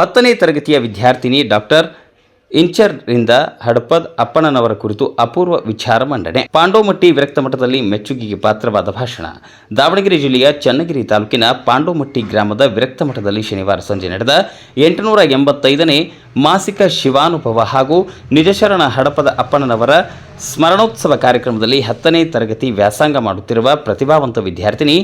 10ನೇ ತರಗತಿಯ ವಿದ್ಯಾರ್ಥಿನಿ ಡಾಕ್ಟರ್ ಇಂಚರ್ರಿಂದ ಹಡಪದ್ ಅಪ್ಪಣ್ಣನವರ ಕುರಿತು ಅಪೂರ್ವ ವಿಚಾರ ಮಂಡನೆ. ಪಾಂಡೋಮಟ್ಟಿ ವಿರಕ್ತ ಮಠದಲ್ಲಿ ಮೆಚ್ಚುಗೆಗೆ ಪಾತ್ರವಾದ ಭಾಷಣ. ದಾವಣಗೆರೆ ಜಿಲ್ಲೆಯ ಚನ್ನಗಿರಿ ತಾಲೂಕಿನ ಪಾಂಡೋಮಟ್ಟಿ ಗ್ರಾಮದ ವಿರಕ್ತ ಮಠದಲ್ಲಿ ಶನಿವಾರ ಸಂಜೆ ನಡೆದ 885ನೇ ಮಾಸಿಕ ಶಿವಾನುಭವ ಹಾಗೂ ನಿಜಶರಣ ಹಡಪದ ಅಪ್ಪಣ್ಣನವರ ಸ್ಮರಣೋತ್ಸವ ಕಾರ್ಯಕ್ರಮದಲ್ಲಿ 10ನೇ ತರಗತಿ ವ್ಯಾಸಂಗ ಮಾಡುತ್ತಿರುವ ಪ್ರತಿಭಾವಂತ ವಿದ್ಯಾರ್ಥಿನಿ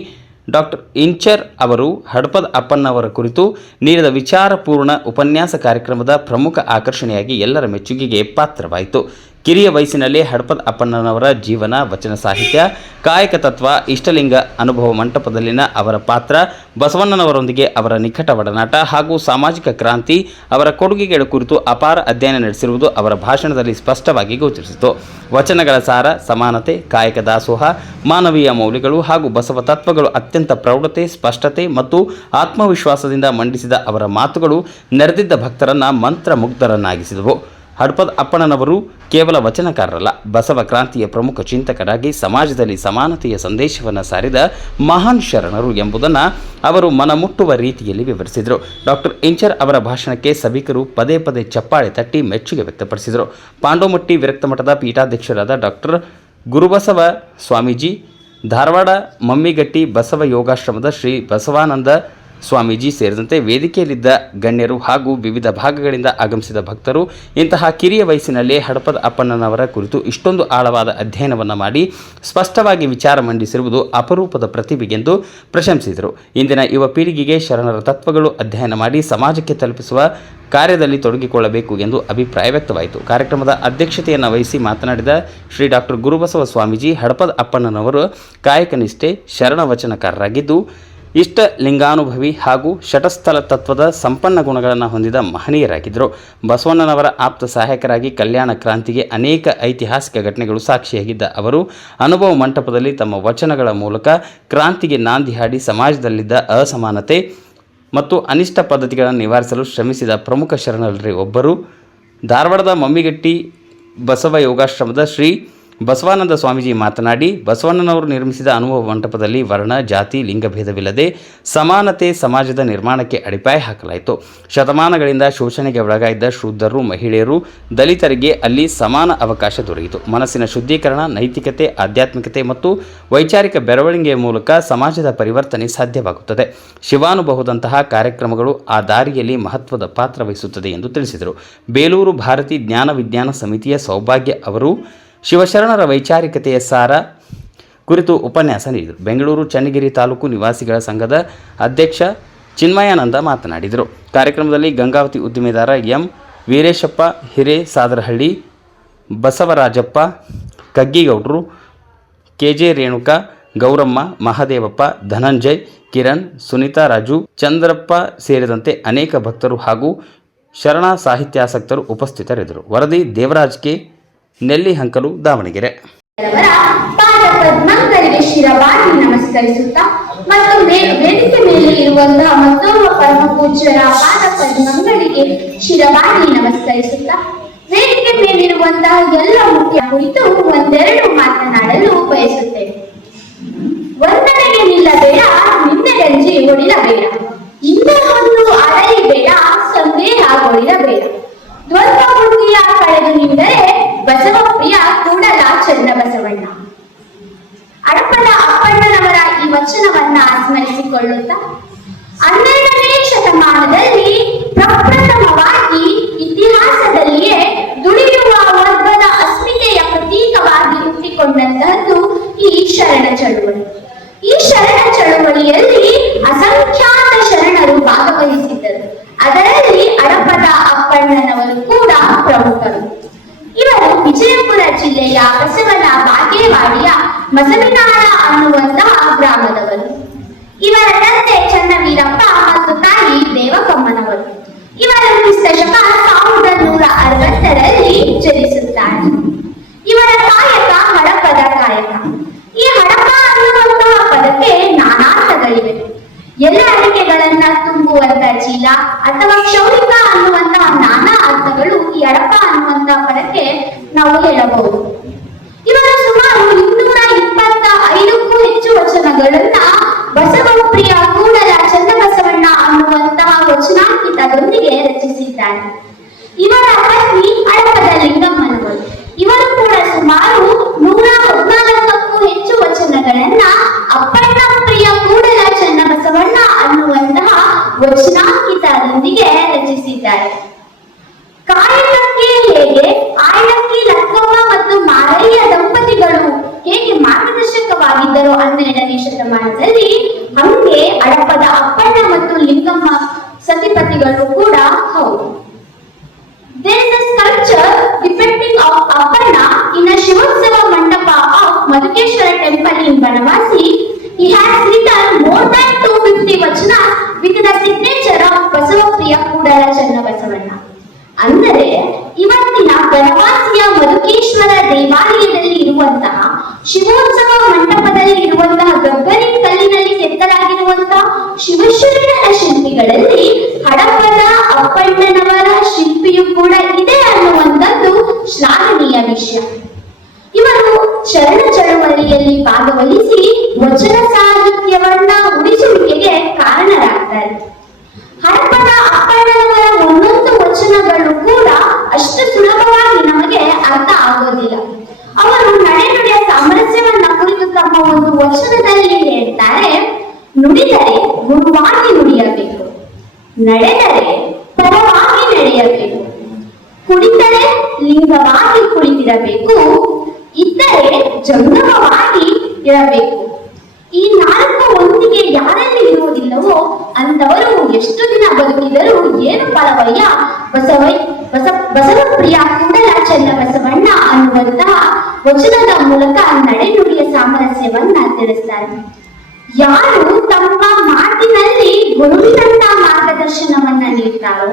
ಡಾಕ್ಟರ್ ಇಂಚರ್ ಅವರು ಹಡಪದ ಅಪ್ಪಣ್ಣವರ ಕುರಿತು ನೀಡಿದ ವಿಚಾರಪೂರ್ಣ ಉಪನ್ಯಾಸ ಕಾರ್ಯಕ್ರಮದ ಪ್ರಮುಖ ಆಕರ್ಷಣೆಯಾಗಿ ಎಲ್ಲರ ಮೆಚ್ಚುಗೆಗೆ ಪಾತ್ರವಾಯಿತು. ಕಿರಿಯ ವಯಸ್ಸಿನಲ್ಲಿ ಹಡಪದ ಅಪ್ಪಣ್ಣನವರ ಜೀವನ, ವಚನ ಸಾಹಿತ್ಯ, ಕಾಯಕ ತತ್ವ, ಇಷ್ಟಲಿಂಗ ಅನುಭವ ಮಂಟಪದಲ್ಲಿನ ಅವರ ಪಾತ್ರ, ಬಸವಣ್ಣನವರೊಂದಿಗೆ ಅವರ ನಿಕಟ ಒಡನಾಟ ಹಾಗೂ ಸಾಮಾಜಿಕ ಕ್ರಾಂತಿ, ಅವರ ಕೊಡುಗೆಗಳ ಕುರಿತು ಅಪಾರ ಅಧ್ಯಯನ ನಡೆಸಿರುವುದು ಅವರ ಭಾಷಣದಲ್ಲಿ ಸ್ಪಷ್ಟವಾಗಿ ಗೋಚರಿಸಿತು. ವಚನಗಳ ಸಾರ, ಸಮಾನತೆ, ಕಾಯಕ ದಾಸೋಹ, ಮಾನವೀಯ ಮೌಲ್ಯಗಳು ಹಾಗೂ ಬಸವ ತತ್ವಗಳು ಅತ್ಯಂತ ಪ್ರೌಢತೆ, ಸ್ಪಷ್ಟತೆ ಮತ್ತು ಆತ್ಮವಿಶ್ವಾಸದಿಂದ ಮಂಡಿಸಿದ ಅವರ ಮಾತುಗಳು ನೆರೆದಿದ್ದ ಭಕ್ತರನ್ನು ಮಂತ್ರಮುಗ್ಧರನ್ನಾಗಿಸಿದವು. ಹಡಪದ ಅಪ್ಪಣ್ಣನವರು ಕೇವಲ ವಚನಕಾರರಲ್ಲ, ಬಸವ ಕ್ರಾಂತಿಯ ಪ್ರಮುಖ ಚಿಂತಕರಾಗಿ ಸಮಾಜದಲ್ಲಿ ಸಮಾನತೆಯ ಸಂದೇಶವನ್ನು ಸಾರಿದ ಮಹಾನ್ ಶರಣರು ಎಂಬುದನ್ನು ಅವರು ಮನಮುಟ್ಟುವ ರೀತಿಯಲ್ಲಿ ವಿವರಿಸಿದರು. ಡಾಕ್ಟರ್ ಇಂಚರ್ ಅವರ ಭಾಷಣಕ್ಕೆ ಸಭಿಕರು ಪದೇ ಪದೇ ಚಪ್ಪಾಳೆ ತಟ್ಟಿ ಮೆಚ್ಚುಗೆ ವ್ಯಕ್ತಪಡಿಸಿದರು. ಪಾಂಡೋಮಟ್ಟಿ ವಿರಕ್ತ ಮಠದ ಪೀಠಾಧ್ಯಕ್ಷರಾದ ಡಾಕ್ಟರ್ ಗುರುಬಸವ ಸ್ವಾಮೀಜಿ, ಧಾರವಾಡ ಮಮ್ಮಿಗಟ್ಟಿ ಬಸವ ಯೋಗಾಶ್ರಮದ ಶ್ರೀ ಬಸವಾನಂದ ಸ್ವಾಮೀಜಿ ಸೇರಿದಂತೆ ವೇದಿಕೆಯಲ್ಲಿದ್ದ ಗಣ್ಯರು ಹಾಗೂ ವಿವಿಧ ಭಾಗಗಳಿಂದ ಆಗಮಿಸಿದ ಭಕ್ತರು ಇಂತಹ ಕಿರಿಯ ವಯಸ್ಸಿನಲ್ಲೇ ಹಡಪದ ಅಪ್ಪಣ್ಣನವರ ಕುರಿತು ಇಷ್ಟೊಂದು ಆಳವಾದ ಅಧ್ಯಯನವನ್ನು ಮಾಡಿ ಸ್ಪಷ್ಟವಾಗಿ ವಿಚಾರ ಮಂಡಿಸಿರುವುದು ಅಪರೂಪದ ಪ್ರತಿಭೆಗೆಂದು ಪ್ರಶಂಸಿಸಿದರು. ಇಂದಿನ ಯುವ ಪೀಳಿಗೆಗೆ ಶರಣರ ತತ್ವಗಳು ಅಧ್ಯಯನ ಮಾಡಿ ಸಮಾಜಕ್ಕೆ ತಲುಪಿಸುವ ಕಾರ್ಯದಲ್ಲಿ ತೊಡಗಿಕೊಳ್ಳಬೇಕು ಎಂದು ಅಭಿಪ್ರಾಯ ವ್ಯಕ್ತವಾಯಿತು. ಕಾರ್ಯಕ್ರಮದ ಅಧ್ಯಕ್ಷತೆಯನ್ನು ವಹಿಸಿ ಮಾತನಾಡಿದ ಶ್ರೀ ಡಾಕ್ಟರ್ ಗುರುಬಸವ ಸ್ವಾಮೀಜಿ, ಹಡಪದ ಅಪ್ಪಣ್ಣನವರು ಕಾಯಕನಿಷ್ಠೆ, ಶರಣ ವಚನಕಾರರಾಗಿದ್ದು ಇಷ್ಟ ಲಿಂಗಾನುಭವಿ ಹಾಗೂ ಶಟಸ್ಥಲ ತತ್ವದ ಸಂಪನ್ನ ಗುಣಗಳನ್ನು ಹೊಂದಿದ ಮಹನೀಯರಾಗಿದ್ದರು. ಬಸವಣ್ಣನವರ ಆಪ್ತ ಸಹಾಯಕರಾಗಿ ಕಲ್ಯಾಣ ಕ್ರಾಂತಿಗೆ ಅನೇಕ ಐತಿಹಾಸಿಕ ಘಟನೆಗಳು ಸಾಕ್ಷಿಯಾಗಿದ್ದ ಅವರು ಅನುಭವ ಮಂಟಪದಲ್ಲಿ ತಮ್ಮ ವಚನಗಳ ಮೂಲಕ ಕ್ರಾಂತಿಗೆ ನಾಂದಿ ಹಾಡಿ ಸಮಾಜದಲ್ಲಿದ್ದ ಅಸಮಾನತೆ ಮತ್ತು ಅನಿಷ್ಟ ಪದ್ಧತಿಗಳನ್ನು ನಿವಾರಿಸಲು ಶ್ರಮಿಸಿದ ಪ್ರಮುಖ ಶರಣರಲ್ಲಿ ಒಬ್ಬರು. ಧಾರವಾಡದ ಮಮ್ಮಿಗಟ್ಟಿ ಬಸವ ಯೋಗಾಶ್ರಮದ ಶ್ರೀ ಬಸವಾನಂದ ಸ್ವಾಮೀಜಿ ಮಾತನಾಡಿ, ಬಸವಣ್ಣನವರು ನಿರ್ಮಿಸಿದ ಅನುಭವ ಮಂಟಪದಲ್ಲಿ ವರ್ಣ, ಜಾತಿ, ಲಿಂಗಭೇದವಿಲ್ಲದೆ ಸಮಾನತೆ ಸಮಾಜದ ನಿರ್ಮಾಣಕ್ಕೆ ಅಡಿಪಾಯ ಹಾಕಲಾಯಿತು. ಶತಮಾನಗಳಿಂದ ಶೋಷಣೆಗೆ ಒಳಗಾಗಿದ್ದ ಶೂದ್ರರು, ಮಹಿಳೆಯರು, ದಲಿತರಿಗೆ ಅಲ್ಲಿ ಸಮಾನ ಅವಕಾಶ ದೊರೆಯಿತು. ಮನಸ್ಸಿನ ಶುದ್ಧೀಕರಣ, ನೈತಿಕತೆ, ಆಧ್ಯಾತ್ಮಿಕತೆ ಮತ್ತು ವೈಚಾರಿಕ ಬೆಳವಣಿಗೆಯ ಮೂಲಕ ಸಮಾಜದ ಪರಿವರ್ತನೆ ಸಾಧ್ಯವಾಗುತ್ತದೆ. ಶಿವಾನುಭವದಂತಹ ಕಾರ್ಯಕ್ರಮಗಳು ಆ ದಾರಿಯಲ್ಲಿ ಮಹತ್ವದ ಪಾತ್ರ ವಹಿಸುತ್ತದೆ ಎಂದು ತಿಳಿಸಿದರು. ಬೇಲೂರು ಭಾರತಿ ಜ್ಞಾನ ವಿಜ್ಞಾನ ಸಮಿತಿಯ ಸೌಭಾಗ್ಯ ಅವರು ಶಿವಶರಣರ ವೈಚಾರಿಕತೆಯ ಸಾರ ಕುರಿತು ಉಪನ್ಯಾಸ ನೀಡಿದರು. ಬೆಂಗಳೂರು ಚನ್ನಗಿರಿ ತಾಲೂಕು ನಿವಾಸಿಗಳ ಸಂಘದ ಅಧ್ಯಕ್ಷ ಚಿನ್ಮಯಾನಂದ ಮಾತನಾಡಿದರು. ಕಾರ್ಯಕ್ರಮದಲ್ಲಿ ಗಂಗಾವತಿ ಉದ್ದಿಮೆದಾರ ಎಂ ವೀರೇಶಪ್ಪ, ಹಿರೇಸಾದರಹಳ್ಳಿ, ಬಸವರಾಜಪ್ಪ, ಕಗ್ಗಿಗೌಡರು, ಕೆಜೆ ರೇಣುಕಾ, ಗೌರಮ್ಮ, ಮಹಾದೇವಪ್ಪ, ಧನಂಜಯ್, ಕಿರಣ್, ಸುನೀತಾ ರಾಜು, ಚಂದ್ರಪ್ಪ ಸೇರಿದಂತೆ ಅನೇಕ ಭಕ್ತರು ಹಾಗೂ ಶರಣ ಸಾಹಿತ್ಯಾಸಕ್ತರು ಉಪಸ್ಥಿತರಿದ್ದರು. ವರದಿ ದೇವರಾಜ್ ಕೆ, ನೆಲ್ಲಿಹಂಕಲು, ದಾವಣಗೆರೆ. ಪಾದಪದ್ಮಗಳಿಗೆ ಶಿರವಾಗಿ ನಮಸ್ಕರಿಸುತ್ತಾ ಮತ್ತು ವೇದಿಕೆ ಮೇಲೆ ಇರುವಂತಹ ಮತ್ತೊಬ್ಬ ಪರಮ ಪೂಜ್ಯರ ಪಾದಪದ್ಮಗಳಿಗೆ ಶಿರವಾಗಿ ನಮಸ್ಕರಿಸುತ್ತಾ ವೇದಿಕೆ ಮೇಲಿರುವಂತಹ ಎಲ್ಲ ಮುಖ್ಯ ಕುರಿತು ಒಂದೆರಡು ಮಾತನಾಡಲು ಬಯಸುತ್ತೇನೆ. ವಂದನೆಗೆ ನಿಲ್ಲಬೇಡ, ನಿಂದೆಗಂಜಿ ಹೊಡಿಲಬೇಡ, ಇನ್ನೊಂದು ಅಡಲಿಬೇಡ, ಸಂದೇಹಗೊಳಿರಬೇಡ, ದ್ವಂದ್ವ ಬುದ್ಧಿಯ ಕಳೆದು ನಿಂದರೆ ಬಸವಪ್ರಿಯ ಕೂಡಲ ಚನ್ನಬಸವಣ್ಣ. ಹಡಪದ ಅಪ್ಪಣ್ಣನವರ ಈ ವಚನವನ್ನ ಸ್ಮರಿಸಿಕೊಳ್ಳುತ್ತಾ 12ನೇ ಶತಮಾನದಲ್ಲಿ ಪ್ರಪ್ರಥಮವಾಗಿ ಇತಿಹಾಸದಲ್ಲಿಯೇ ದುಡಿಯುವ ವರ್ಗದ ಅಸ್ಮಿತೆಯ ಪ್ರತೀಕವಾಗಿ ಹುಟ್ಟಿಕೊಂಡಂತಹದ್ದು ಈ ಶರಣ ಚಳುವಳಿ. ಈ ಶರಣ ಚಳುವಳಿಯಲ್ಲಿ ಅಸಂಖ್ಯಾತ ಶರಣರು ಭಾಗವಹಿಸಿದ್ದರು. ಅದರಲ್ಲಿ ಹಡಪದ ಅಪ್ಪಣ್ಣನವರು ಕೂಡ ಪ್ರಮುಖರು. ಇವರು ವಿಜಯಪುರ ಜಿಲ್ಲೆಯ ಬಸವನ ಬಾಗೇವಾಡಿಯ ಮಸಮಿನಾಳ ಅನ್ನುವಂತಹ ಗ್ರಾಮದವರು. ಇವರ ತಂದೆ ಚನ್ನವೀರಪ್ಪ ಮತ್ತು ತಾಯಿ ದೇವಕಮ್ಮನವರು. ಇವರು ಕ್ರಿಸ್ತಶಕ 1160ರಲ್ಲಿ ಜನಿಸುತ್ತಾರೆ. ಇವರ ಕಾಯಕ ಹಡಪದ ಕಾಯಕ. ಈ ಹಡಪ ಅನ್ನುವಂತಹ ಪದಕ್ಕೆ ನಾನಾರ್ಥಗಳಿವೆ. ಎಲ್ಲ ಅಡಿಕೆಗಳನ್ನ ತುಂಬುವಂತ ಚೀಲ ಅಥವಾ ಕ್ಷೌರಿಕ ಅನ್ನುವಂತಹ ನಾನಾ ಅರ್ಥಗಳು ಈ ಹಡಪ ಅನ್ನುವಂತಹ ಪದಕ್ಕೆ ನಾವು ಹೇಳಬಹುದು. ಇವರು ಸುಮಾರು 225ಕ್ಕೂ ಹೆಚ್ಚು ವಚನಗಳನ್ನ ಬಸವಪ್ರಿಯ ಕೂಡಲ ಚನ್ನಬಸವಣ್ಣ ಅನ್ನುವಂತಹ ವಚನಾಂಕಿತದ ಸ್ವರದೊಂದಿಗೆ ರಚಿಸಿದ್ದಾರೆ. ಇವರ ಪತ್ನಿ ಹಡಪದ ಲಿಂಗಮ್ಮನವರು. ಇವರು ಕೂಡ ಸುಮಾರು 114ಕ್ಕೂ ಹೆಚ್ಚು ವಚನಗಳನ್ನ ಅಪ್ಪಣ್ಣ ಪ್ರಿಯ ಕೂಡಲ ಚನ್ನಬಸವಣ್ಣ ಅನ್ನುವಂತಹ ವಚನಾಂಕಿತರೊಂದಿಗೆ ರಚಿಸಿದ್ದಾರೆ. ಕಾಯಕಕ್ಕೆ ಹೇಗೆ ಆಯನಕ್ಕಿ ಲಕ್ಕಮ್ಮ ಮತ್ತು ಮಾರಯ್ಯ ದಂಪತಿಗಳು ಹೇಗೆ ಮಾರ್ಗದರ್ಶಕವಾಗಿದ್ದರು 12ನೇ ಶತಮಾನದಲ್ಲಿ, ಹಂಗೆ ಹಡಪದ ಅಪ್ಪಣ್ಣ ಮತ್ತು ಲಿಂಗಮ್ಮ ಸತಿಪತಿಗಳು ಕೂಡ ಹೌದು. There is a sculpture depicting of Appanna in a Shivotsava Mandapa of Madhukeshwara temple in Banavasi. He has written more than 250 vachanas with the signature of Basavapriya Kudala Channabasavana. ಅಂದರೆ ಇವತ್ತಿನ ಬನವಾಸಿಯ ಮಧುಕೇಶ್ವರ ದೇವಾಲಯದಲ್ಲಿ ಇರುವಂತಹ ಶಿವೋತ್ಸವ ಮಂಟಪದಲ್ಲಿ ಇರುವಂತಹ ಗಬ್ಬರಿ ಕಲ್ಲಿನಲ್ಲಿ ಕೆತ್ತಲಾಗಿರುವಂತಹ ಶಿವಶರಣರ ಶಿಲ್ಪಿಗಳಲ್ಲಿ ಹಡಪದ ಅಪ್ಪಣ್ಣನವರ ಶಿಲ್ಪಿಯು ಕೂಡ ಇದೆ ಅನ್ನುವಂಥದ್ದು ಶ್ಲಾಘನೀಯ ವಿಷಯ. ಇವರು ಶರಣ ಚಳವಳಿಯಲ್ಲಿ ಭಾಗವಹಿಸಿ ವಚನ ಸಾಹಿತ್ಯವನ್ನ ಉಳಿಸುವಿಕೆಗೆ ಕಾರಣರಾಗ್ತಾರೆ. ಹಡಪದ ಅಪ್ಪಣ್ಣನವರ ಒಂದೊಂದು ವಚನಗಳು ಕೂಡ ಅಷ್ಟು ಸುಲಭವಾಗಿ ನಮಗೆ ಅರ್ಥ ಆಗೋದಿಲ್ಲ. ಅವರು ನಡೆನುಡಿಯ ಸಾಮರಸ್ಯವನ್ನ ಕುರಿತು ತಮ್ಮ ಒಂದು ವಚನದಲ್ಲಿ ಹೇಳ್ತಾರೆ, ನುಡಿದರೆ ಗುರುವಾಗಿ ನುಡಿಯಬೇಕು, ನಡೆದರೆ ಪರವಾಗಿ ನಡೆಯಬೇಕು, ಕುಳಿತರೆ ಲಿಂಗವಾಗಿ ಕುಳಿತಿರಬೇಕು, ಇದ್ದರೆ ಜಂಗಮವಾಗಿ ಇರಬೇಕು. ಈ ನಾಲ್ಕು ಒಂದಿಗೆ ಯಾರಲ್ಲಿ ಇರುವುದಿಲ್ಲವೋ ಅಂತವರು ಎಷ್ಟು ದಿನ ಬದುಕಿದರೂ ಏನು ಫಲವಯ್ಯ ಬಸವಪ್ರಿಯ ಕೂಡಲ ಚನ್ನಬಸವಣ್ಣ ಅನ್ನುವಂತಹ ವಚನದ ಮೂಲಕ ನಡೆನುಡಿಯ ಸಾಮರಸ್ಯವನ್ನ ತಿಳಿಸ್ತಾರೆ. ಯಾರು ತಮ್ಮ ಮಾತಿನಲ್ಲಿ ಗುರುವಿನಂತ ಮಾರ್ಗದರ್ಶನವನ್ನ ನೀಡ್ತಾರೋ,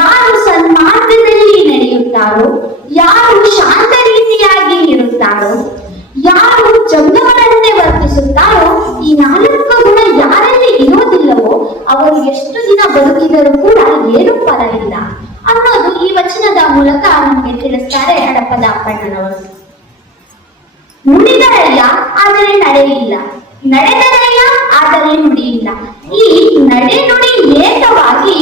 ಯಾರು ಸನ್ಮಾರ್ಗದಲ್ಲಿ ನಡೆಯುತ್ತಾರೋ, ಯಾರು ಶಾಂತ ರೀತಿಯಾಗಿ ಇರುತ್ತಾರೋ, ಯಾರು ಜಂಗಮರಂತೆ ವರ್ತಿಸುತ್ತಾರೋ, ಈ ನಾಲ್ಕು ಗುಣ ಯಾರಲ್ಲಿ ಇರೋದಿಲ್ಲವೋ ಅವರು ಎಷ್ಟು ದಿನ ಬದುಕಿದರೂ ಕೂಡ ಏನು ಫಲ ಇಲ್ಲ ಅನ್ನೋದು ಈ ವಚನದ ಮೂಲಕ ನಮಗೆ ತಿಳಿಸ್ತಾರೆ ಹಡಪದ ಅಪ್ಪಣ್ಣನವರು. ನುಡಿದರಯ್ಯ ಆದರೆ ನಡೆಯಿಲ್ಲ, ನಡೆದರಯ್ಯ ಆದರೆ ನುಡಿಯಿಲ್ಲ. ಈ ನಡೆ ನುಡಿ ಏಕವಾಗಿ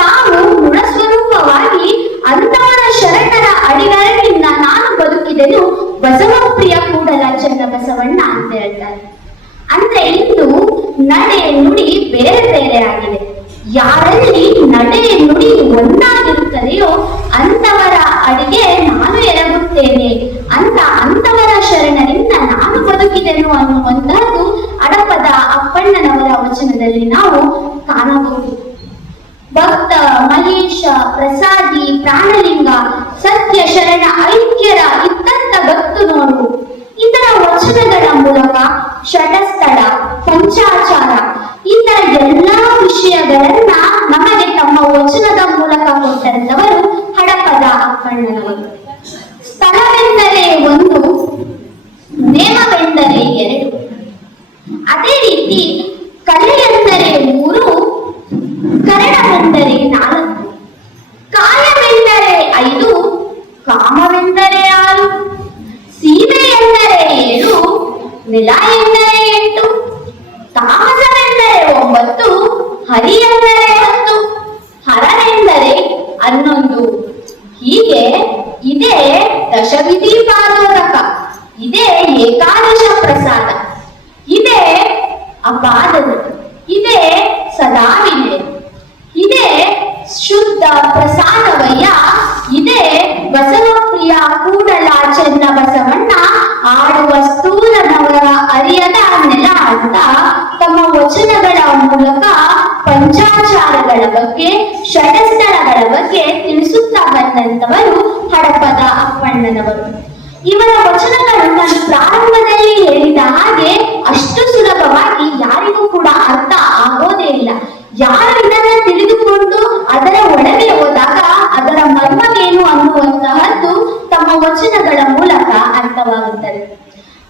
ತಾವು ಗುಣಸ್ವರೂಪವಾಗಿ ಅಂತವರ ಶರಣರ ಅಡಿಗರನಿಂದ ನಾನು ಬದುಕಿದೆನು ಬಸವಪ್ರಿಯ ಕೂಡಲ ಚನ್ನಬಸವಣ್ಣ ಅಂತ ಹೇಳ್ತಾರೆ. ಅಂದ್ರೆ ಇಂದು ನಡೆ ನುಡಿ ಬೇರೆ ಬೇರೆ ಆಗಿದೆ. ಯಾರಲ್ಲಿ ನಡೆ ನುಡಿ ಒಂದಾಗಿರುತ್ತದೆಯೋ ಅಂತವರ ಅಡಿಗೆ ನಾನು ಎರಗುತ್ತೇನೆ ಅಂತ ಅಂತವರ ಶರಣರಿಂದ ನಾನು ಬದುಕಿದೆನು ಅನ್ನುವಂತಹದ್ದು ಹಡಪದ ಅಪ್ಪಣ್ಣನವರ ವಚನದಲ್ಲಿ ನಾವು ಕಾಣಬಹುದು. ಭಕ್ತ ಮಹೇಶ ಪ್ರಸಾದಿ ಪ್ರಾಣಲಿಂಗ ಸತ್ಯ ಶರಣ ಐಕ್ಯರ ಇತ್ತಂತ ಭಕ್ತು ನೋಡು ಇತರ ವಚನಗಳ ಮೂಲಕ ಷಟಸ್ಥಳ ಪಂಚಾಚಾರ ಇತರ ಎಲ್ಲಾ ವಿಷಯಗಳನ್ನ ನಮಗೆ ತಮ್ಮ ವಚನದ ಮೂಲಕ ಕೊಟ್ಟಂತವರು ಹಡಪದ ಅಪ್ಪಣ್ಣನವರು. ಸ್ಥಳವೆಂದರೆ ಒಂದು, ನೇಮವೆಂದರೆ ಎರಡು, ಅದೇ ರೀತಿ ಕಲೆಯೆಂದರೆ ಮೂರು, ಕರಣವೆಂದರೆ ನಾಲ್ಕು, ಕಾಯವೆಂದರೆ ಐದು, ಕಾಮವೆಂದರೆ ಆರು, ಸೀಮೆ ಎಂದರೆ ಏಳು, ನೆಲ ಎಂದರೆ ಎಂಟು, ತಾಮಸವೆಂದರೆ 9, ಹರಿ ಎಂದರೆ 10, ಹರನೆಂದರೆ 11. ಹೀಗೆ ಇದೇ ದಶವಿಧಿ ಪಾದೋದಕ, ಇದೇ ಏಕಾದಶ ಪ್ರಸಾದ, ಇದೇ ಅಪಾದನ, ಇದೇ ಸದಾವಿಲೆ, ಇದೇ ಶುದ್ಧ ಪ್ರಸಾದವಯ್ಯ, ಇದೇ ಬಸವಪ್ರಿಯ ಕೂಡಲ ಚನ್ನಬಸವಣ್ಣ ಆಡುವ ಸ್ಥೂಲನವರ ಅರಿಯದ ನೆಲ ಅಂತ ತಮ್ಮ ವಚನಗಳ ಮೂಲಕ ಪಂಚಾಚಾರಗಳ ಬಗ್ಗೆ ಷಟಸ್ಥಳಗಳ ಬಗ್ಗೆ ತಿಳಿಸುತ್ತಾ ಬಂದಂತವರು ಹಡಪದ ಅಪ್ಪಣ್ಣನವರು. ಇವರ ವಚನಗಳು ನಾನು ಪ್ರಾರಂಭದಲ್ಲಿ ಹೇಳಿದ ಹಾಗೆ ಅಷ್ಟು ಸುಲಭವಾಗಿ ಯಾರಿಗೂ ಕೂಡ ಅರ್ಥ ಆಗೋದೇ ಇಲ್ಲ. ಯಾರು ಇದನ್ನ ತಿಳಿದುಕೊಂಡು ಅದರ ಒಳಗೆ ಹೋದಾಗ ಅದರ ಮರ್ಮವೇನು ಅನ್ನುವಂತಹದ್ದು ತಮ್ಮ ವಚನಗಳ ಮೂಲಕ ಅರ್ಥವಾಗುತ್ತದೆ.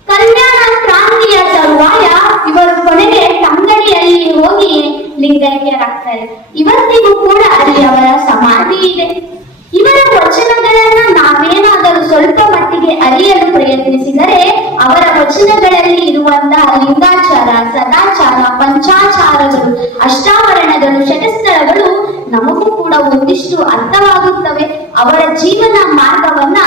ಕಲ್ಯಾಣ ಕ್ರಾಂತಿಯ ತರುವಾಯ ಇವರು ಕೊನೆಗೆ ತಂಗಡಿಯಲ್ಲಿ ಹೋಗಿ ಲಿಂಗೈಕ್ಯರಾಗ್ತಾರೆ. ಇವತ್ತಿಗೂ ಕೂಡ ಅಲ್ಲಿ ಅವರ ಸಮಾಧಿ ಇದೆ. ಇವರ ವಚನಗಳನ್ನ ನಾವೇನಾದರೂ ಸ್ವಲ್ಪ ಮಟ್ಟಿಗೆ ಅರಿಯಲು ಪ್ರಯತ್ನಿಸಿದರೆ ಅವರ ವಚನಗಳಲ್ಲಿ ಇರುವಂತಹ ಲಿಂಗಾಚಾರ, ಸದಾಚಾರ, ಪಂಚಾಚಾರಗಳು, ಅಷ್ಟಾವರಣಗಳು, ಷಟಸ್ಥಳಗಳು ನಮಗೂ ಕೂಡ ಒಂದಿಷ್ಟು ಅರ್ಥವಾಗುತ್ತವೆ. ಅವರ ಜೀವನ ಮಾರ್ಗವನ್ನ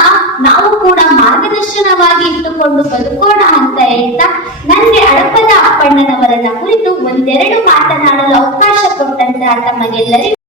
ನಾವು ಕೂಡ ಮಾರ್ಗದರ್ಶನವಾಗಿ ಇಟ್ಟುಕೊಂಡು ಬದುಕೋಣ ಅಂತ ಹೇಳ್ತಾ, ನನಗೆ ಹಡಪದ ಅಪ್ಪಣ್ಣನವರನ್ನ ಕುರಿತು ಒಂದೆರಡು ಮಾತನಾಡಲು ಅವಕಾಶ ಕೊಟ್ಟಂತಹ ತಮಗೆಲ್ಲರಿಗೂ